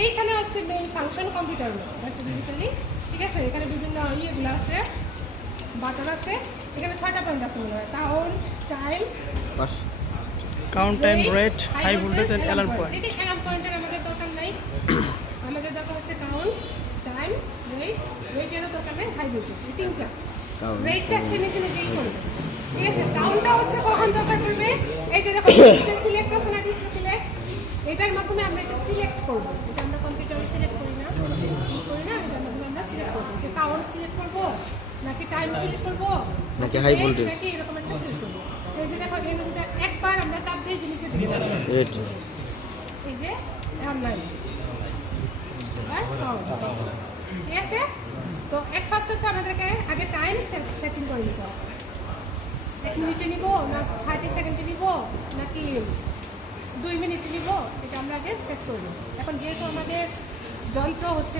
এইখানে হচ্ছে main function computer digitally, ঠিক আছে। এখানে বিভিন্ন ইয়েগুলো আছে, বাটন আছে। এখানে 6টা পয়েন্ট আছে মনে হয়, count time rate high voltage and alarm point. Alarm পয়েন্টের আমাদের দরকার নাই, আমাদের দরকার হচ্ছে কাউন্ট টাইম রেটেরও দরকার নেই, হাই ভোল্টেজ। এই তিনটা রেটটা সে নিজে নিজেই করবে, ঠিক আছে। কাউন্টটা হচ্ছে কখন দরকার পড়বে, এই যে দেখো সিলেক্ট আছে না, ডিসপ্লে সিলেক্ট, এটার মাধ্যমে আমরা এটা সিলেক্ট করব। এটা আমরা কম্পিউটারে সিলেক্ট করি না, এটার মাধ্যমে আমরা সিলেক্ট করব যে কাউন্ট সিলেক্ট করব নাকি টাইম সিলেক্ট করব নাকি হাই ভোল্টেজ, নাকি এরকম একটা সিলেক্ট করব। এই যে দেখো এখানে যদি একবার আমরা চাপ দিই জিনিসটা রেট, এই যে অনলাইন, ঠিক আছে। তো এক ফার্স্ট হচ্ছে আমাদেরকে আগে টাইম সেটিং করে নিতে হবে। 1 মিনিটে নিব না 30 সেকেন্ডে নিব নাকি 2 মিনিটে নিব, এটা আমরা আগে সেট করব। এখন যেহেতু আমাদের যন্ত্র হচ্ছে